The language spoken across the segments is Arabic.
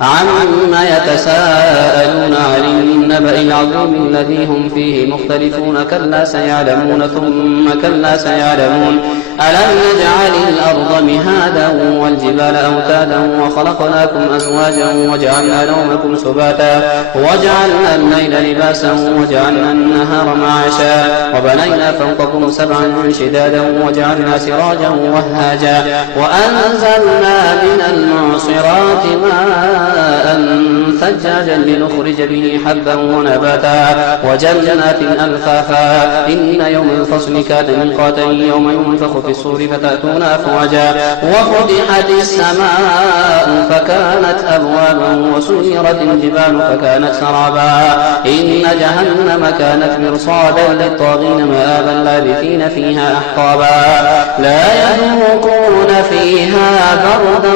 عما يتساءلون عن النبأ العظيم الذي هم فيه مختلفون كلا سيعلمون ثم كلا سيعلمون ألم نجعل الأرض مهادا والجبال أوتادا وخلقناكم أزواجا وجعلنا نومكم سباتا وجعلنا الليل لباسا وجعلنا النهار معاشا وبنينا فوقكم سبعا شدادا وجعلنا سراجا وهاجا وأنزلنا من المعصرات ماء ثجاجا لنخرج به حبا ونباتا وجنات ألفافا إن يوم الفصل كان ميقاتا يوم ينفخ في الصور فتأتون أفواجا وفتحت السماء فكانت أبوابا وسيرت الجبال فكانت سرابا إن جهنم كانت مرصادا للطاغين مآبا لابثين فيها أحقابا لا يذوقون فيها بردا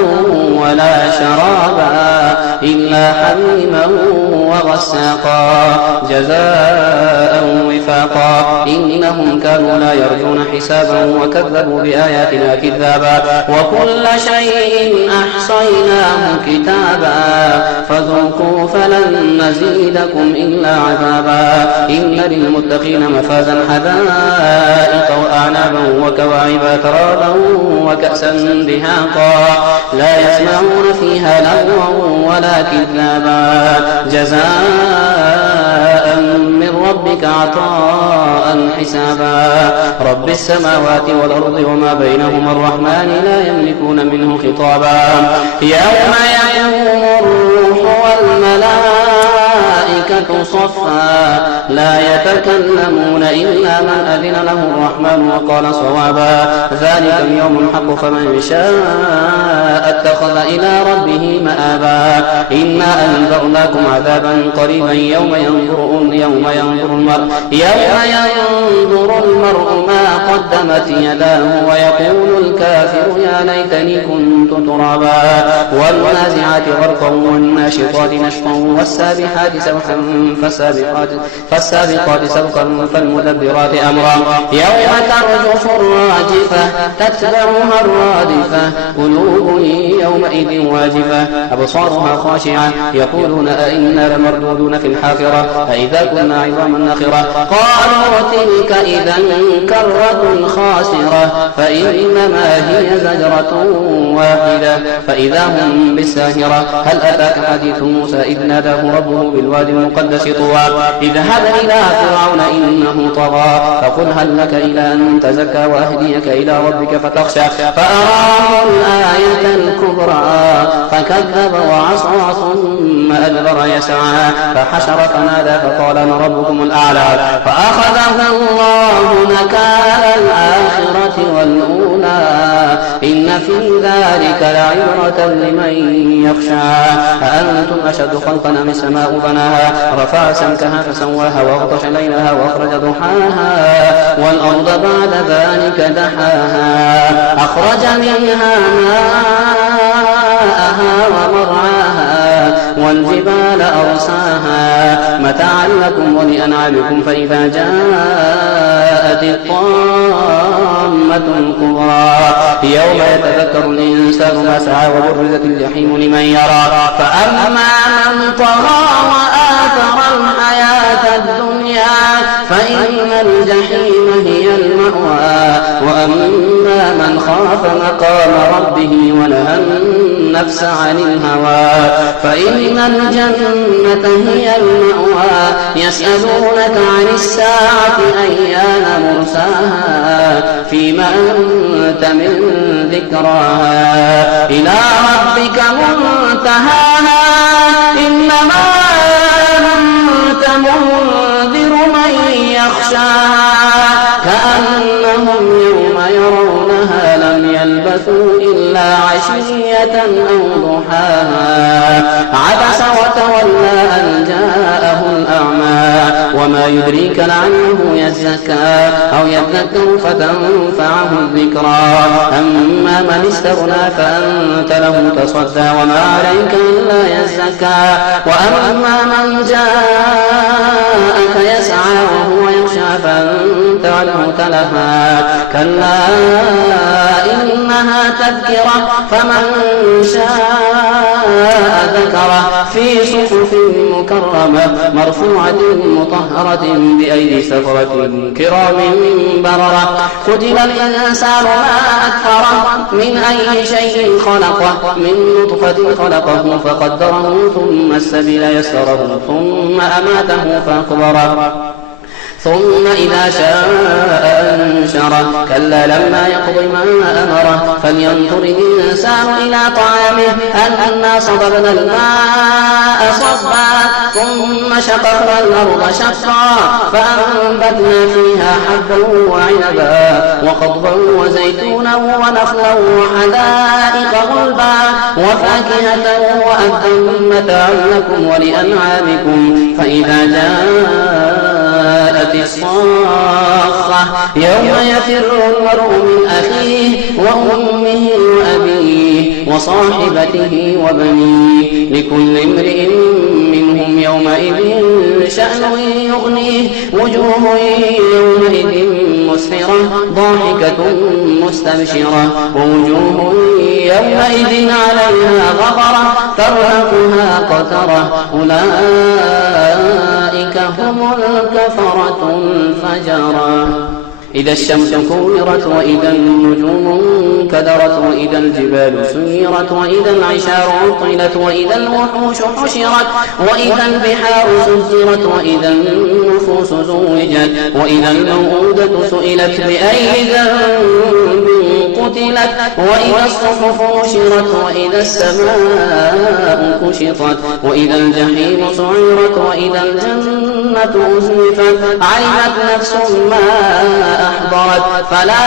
ولا شرابا إلا حميما وغساقا جزاء وفاقا إنهم كانوا لا يرجون حسابا وكذبوا بآياتنا كذابا وكل شيء أحصيناه كتابا فذوقوا فلن نزيدكم إلا عذابا إن للمتقين مفازا حدائق وأعنابا وكواعب أترابا وكأسا دهاقا لا يسمعون فيها لغوا ولا كذابا جزاء من ربك عطاء حسابا رب السماوات والأرض وما بينهما الرحمن لا يملكون منه خطابا يوم يقوم الروح والملائكة صفا لا يتكلمون إلا من أذن له الرحمن وقال صوابا ذلك اليوم الحق فمن شاء اتخذ إلى ربه مآبا إنا أنذرناكم عذابا قريبا يوم ينظر المرء ما قدمت يداه ويقول الكافر يا ليتني كنت ترابا والنازعات غرقا والناشطات نشطا والسابحات سبحا فالسابقات سبقا فالمدبرات أمرا يوم ترجف الراجفة تتبعها الرادفة قلوب يومئذ واجفة أبصارها خاشعة يقولون أئنا لمردودون في الحافرة أئذا كنا عظاما نخرة قالوا تلك إذا كرة خاسرة فإنما هي زجرة واحدة فإذا هم بالساهرة هل أتاك حديث موسى إذ ناداه ربه بالوادي المقدس طوى اذهب إلى فرعون إنه طغى فقل هل لك إلى أن تزكى وأهديك إلى ربك فتخشى فأراه الآية الكبرى فكذب وعصى ثم أدبر يسعى فحشر فنادى فقال أنا ربكم الأعلى فأخذه الله نكال الآخرة والأولى إن في ذلك لعبرة لمن يخشى أأنتم أشد خلقا أم السماء بناها رفع سمكها فسواها وأغطش ليلها وأخرج ضحاها والأرض بعد ذلك دحاها أخرج منها ماءها ومرعاها والجبال أرساها متاعا لكم ولأنعامكم فإذا جاءت الطامة الكبرى يوم يتذكر الإنسان ما سعى وبرزت الجحيم لمن يرى فأما من طغى وآثر الحياة الدنيا فإن الجحيم هي المأوى وأما من خاف مقام ربه ونهى النفس عن الهوى فإن الجنة هي المأوى يسألونك عن الساعة أيان مرساها فيما أنت من ذكراها إلى ربك منتهاها إنما أنت منذر من يخشاها كأنهم يوم يرونها لم يلبثوا إلا عشية أو ضحاها عبس وتولى أن جاءه الأعمى وما يدريك لعله يزكى أو يذكر فتنفعه الذكرى أما من استغنى فأنت له تصدى وما عليك إلا يزكى وأما من جاءك يسعى وهو يخشى فأنت عنه تلهى كلا إنها تذكرة فمن شاء ذكره في صحف مكرمة مرفوعة مطهرة بأيدي سفرة كرام بررة. قتل الإنسان ما أكفره من أي شيء خلقه من نطفة خلقه فقدره ثم السبيل يسره ثم أماته فأقبره ثم إذا شاء أنشره كلا لما يقض ما أمره. فلينظر الإنسان إلى طعامه أنا صببنا الماء صبا ثم شققنا الأرض شقا فأنبتنا فيها حبا وعنبا وقضبا وزيتونا ونخلا وحدائق غلبا وفاكهة وأبا متاعا لكم ولأنعامكم. فإذا جاءت الصاخة يوم يفر المرء من أخيه وأمه وأبيه وصاحبته وبنيه لكل امرئ منهم يومئذ شأن يغنيه. وجوه يومئذ مسفرة ضاحكة مستبشرة ووجوه يومئذ عليها غبرة ترهقها قترة أولئك هم الكفرة الفجرة. إذا الشمس كورت وإذا النجوم انكدرت وإذا الجبال سيرت وإذا العشار عطلت وإذا الوحوش حشرت وإذا البحار سجرت وإذا النفوس زوجت وإذا الموءودة سئلت بأي ذنب قتلت وإذا الصحف نشرت وإذا السماء كشطت وإذا الجحيم سعرت وإذا الجنة أزلفت علمت نفس ما أحضرت. فلا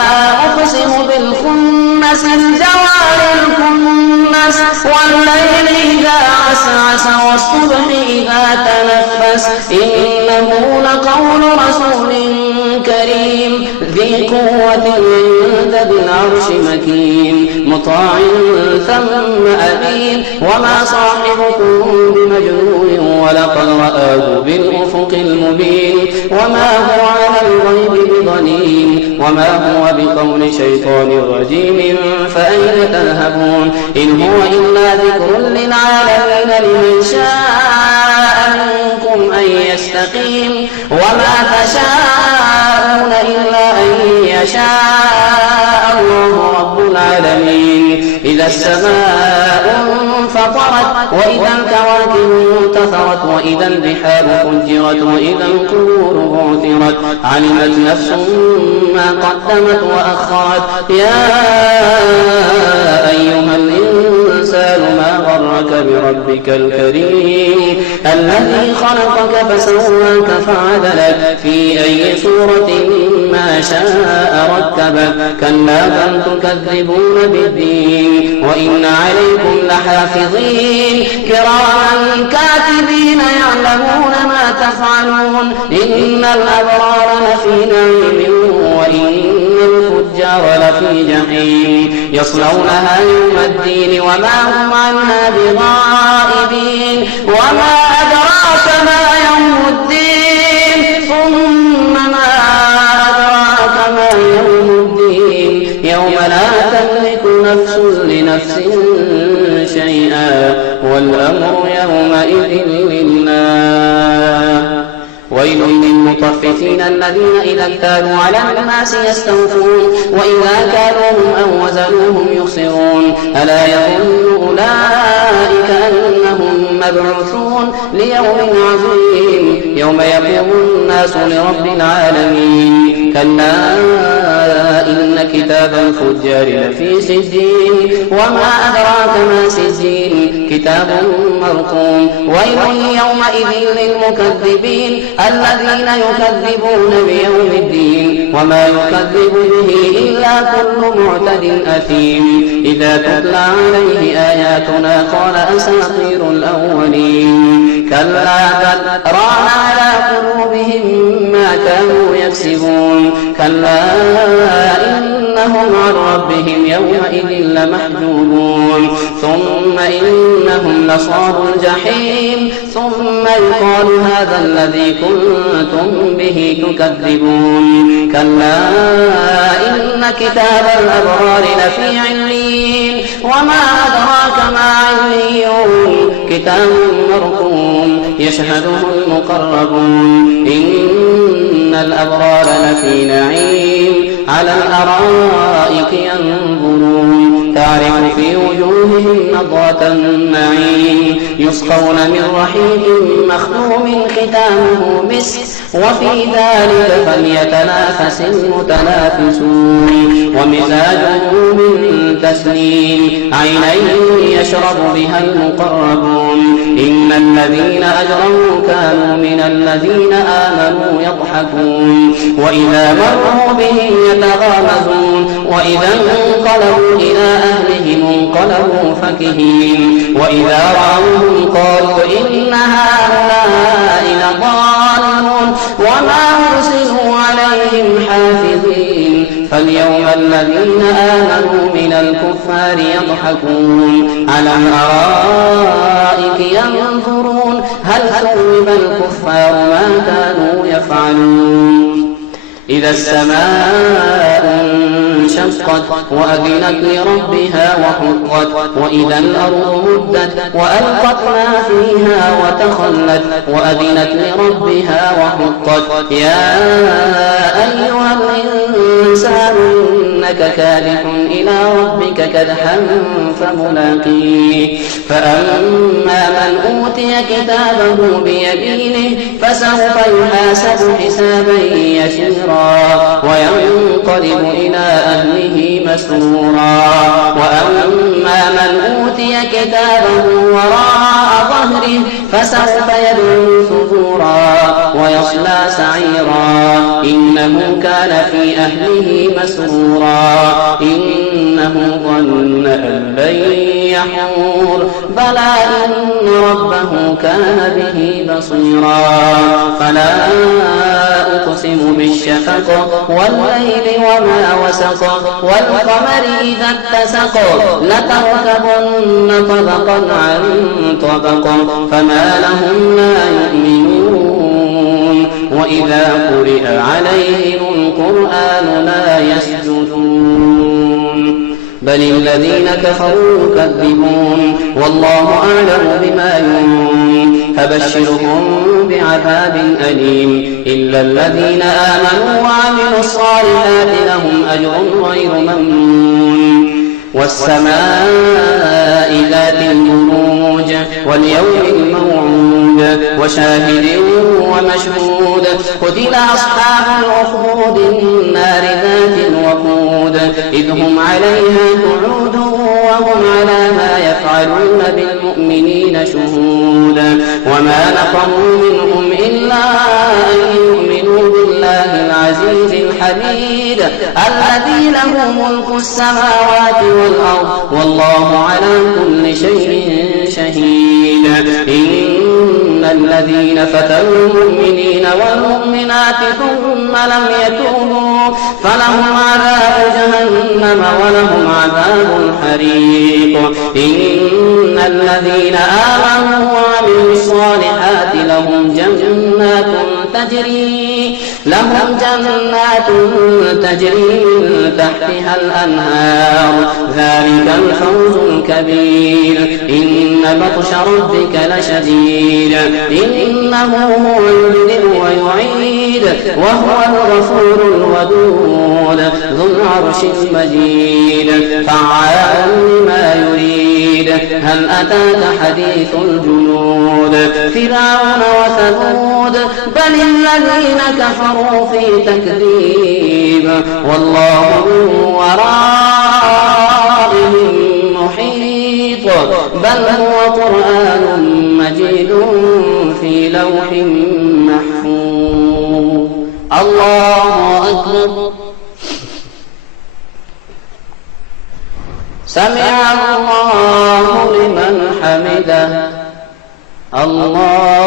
أقسم بالخنس الجوار الكنس والليل إذا عسعس والصبح إذا تنفس إنه لقول رسول كريم ذي قوة عند ذي العرش مكين مطاع ثم أمين وما صاحبكم بمجنون ولقد رآه بالأفق المبين وما هو على الغيب بضنين وما هو بقول شيطان رجيم فأين تذهبون إن هو إلا ذكر للعالمين لمن شاء منكم أن يستقيم وما تشاءون إلا أن يشاء الله رب العالمين. إذا السماء انفطرت وإذا الكواكب انتثرت وإذا البحار فجرت وإذا القبور بعثرت علمت نفس ما قدمت وأخرت. يا أيها الإنسان ما غرك بربك الكريم الذي خلقك فسواك فعدلك في أي صورة ما شاء ركبك. كلا بل تكذبون بالدين وإن عليكم لحافظين كراما كاتبين يعلمون ما تفعلون إن الأبرار لفي نعيم وإن الفجار لفي جحيم يصلونها يوم الدين وما هم عنها بغائبين. وما أدراك ما يوم الدين ثم ما أدراك ما يوم الدين يوم لا تملك نفس لنفس شيئا والأمر يومئذ لله. ويل للمطففين الذين إذا اكتالوا على الناس يستوفون وإذا كالوهم أو وزنوهم يخسرون. ألا يظن أولئك أنهم مبعوثون ليوم عظيم يوم يقوم الناس لرب العالمين. كلا إن كتاب الفجار لفي سجين وما أدراك ما سجين كتاب مرقوم. ويل يومئذ للمكذبين الذين يكذبون بيوم الدين وما يكذب به إلا كل معتد أثيم. إذا تتلى عليه آياتنا قال أساطير الأولين كلا بل ران على قلوبهم ما كانوا يكسبون كلا إنهم عن ربهم يومئذ لمحجوبون ثم إنهم لصالو الجحيم ثم يقال هذا الذي كنتم به تكذبون كلا إن كتاب الأبرار لفي عليين وما أدراك ما عليون كتاب مرقوم يشهده المقربون إن الأبرار لفي نعيم على الأرائك ينظرون تعرف في وجوههم نضرة النعيم يسقون من رحيق مختوم ختامه مسك وفي ذلك فليتنافس المتنافسون ومزاجه من تسنيم عينا يشرب بها المقربون إن الذين أجرموا كانوا من الذين آمنوا يضحكون وإذا مروا بهم يتغامزون وإذا انقلبوا إلى أهلهم انقلبوا فكهين وإذا رأوهم قالوا إن هؤلاء لضالون وما أرسلوا عليهم حافظين فاليوم الذين آمنوا من الكفار يضحكون على الأرائك ينظرون هل ثوب الكفار ما كانوا يفعلون إذا السماء انشقت وأذنت لربها وحقت وإذا الأرض مدت وألقت ما فيها وتخلت وأذنت لربها وحقت يا أيها الإنسان إنك كادح إلى ربك كدحا فملاقيه فأما من أوتي كتابه بيمينه فسوف يحاسب حسابا يسيرا وينقلب إلى أهله مسرورا وأما من أوتي كتابه وراء ظهره فسوف يدعو ثبورا ويصلى سعيرا إنه كان في أهله مسرورا إنه ظن أن لن يحور بلى إن ربه كان به بصيرا فلا أقسم بالشفق والليل وما وسق والقمر إذا اتسق لتركبن طبقا عن طبق فما لهم لا يؤمنون وإذا قرئ عليهم القرآن لا يسجدون بل الذين كفروا يكذبون والله أعلم بما يوعون فبشرهم بعذاب أليم إلا الذين آمنوا وعملوا الصالحات لهم أجر غير ممنون والسماء ذات البروج واليوم الموعود وشاهد ومشهود قتل أصحاب الأخدود النار ذات الوقود إذ هم عليها قعود وهم على ما يفعلون بالمؤمنين شهود وما نقموا منهم إلا أن يؤمنوا بالله العزيز الحميد الذي له ملك السماوات والأرض والله على كل شيء شهيد إن الذين فتنوا المؤمنين والمؤمنات ثم لم يتوبوا فلهم عذاب جهنم ولهم عذاب الحريق إن الذين آمنوا وعملوا الصالحات لهم جنات تجري من تحتها الأنهار ذلك الفوز الكبير إن بطش ربك لشديد إنه هو يبدئ ويعيد وهو الغفور الودود ذو العرش المجيد فعال لما يريد هل أتاك حديث الجنود فرعون وثمود بل الذين كفروا في تكذيب والله من ورائهم محيط بل هو قرآن مجيد في لوح محفوظ الله أكبر سمع الله لمن حمده الله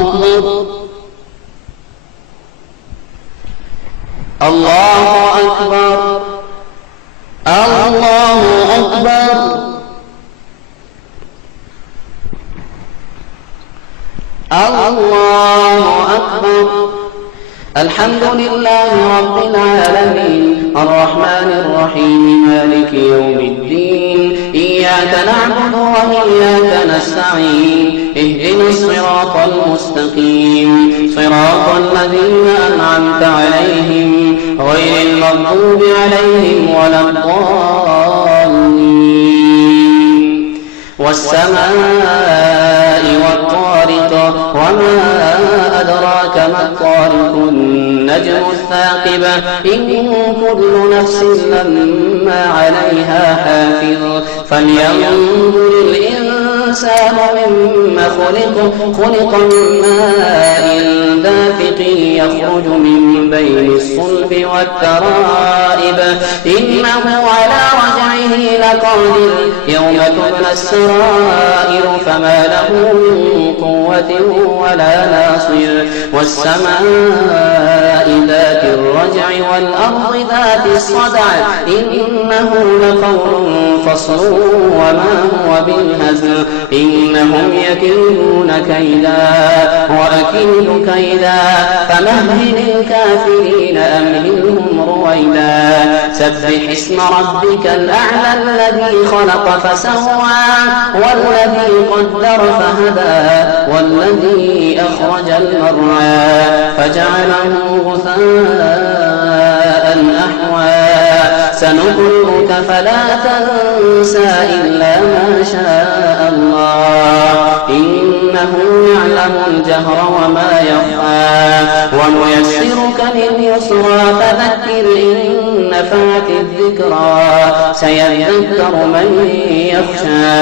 أكبر الله أكبر الله أكبر الله أكبر. الحمد لله رب العالمين الرحمن الرحيم مالك يوم الدين إياك نعبد وإياك نستعين اهدنا الصراط المستقيم صراط الذين أنعمت عليهم غير المغضوب عليهم ولا الضالين. والسماء والطارق وما أدراك ما الطارق النجم الثاقبة إن كل نفس لما عليها حافظ فلينظر الإنسان مما خلق من ماء دافق يخرج من بين الصلب والترائب إنه على رجعه لقادر يوم تبلى السرائر فما له من قوة ولا ناصر. والسماء ذات الرجع والأرض ذات الصدع إنه لقول فصل وما هو بالهزل إنهم يكيدون كيدا وأكيد كيدا فمهل الكافرين أمهلهم رويدا. سبح اسم ربك الأعلى الذي خلق فسوى والذي قدر فهدى والذي أخرج المرعى فجعله غثاء أحوى. سنقرئك فلا تنسى إلا ما شاء الله إنه يعلم الجهر وما يخفى. ونيسرك لليسرى فذكر إن نفعت الذكرى سيذكر من يخشى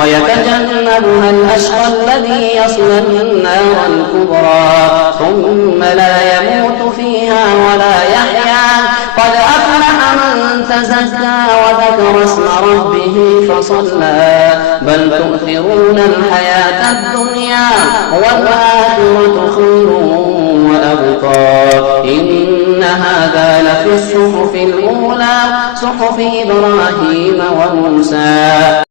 ويتجنبها الأشقى الذي يصلى النار الكبرى ثم لا يموت فيها ولا يحيا. قد أفلح من تزكى وذكر اسم ربه فصلى بل تؤثرون الحياة الدنيا والآخرة خير وأبقى. إن هذا لفي الصحف الأولى صحف إبراهيم وموسى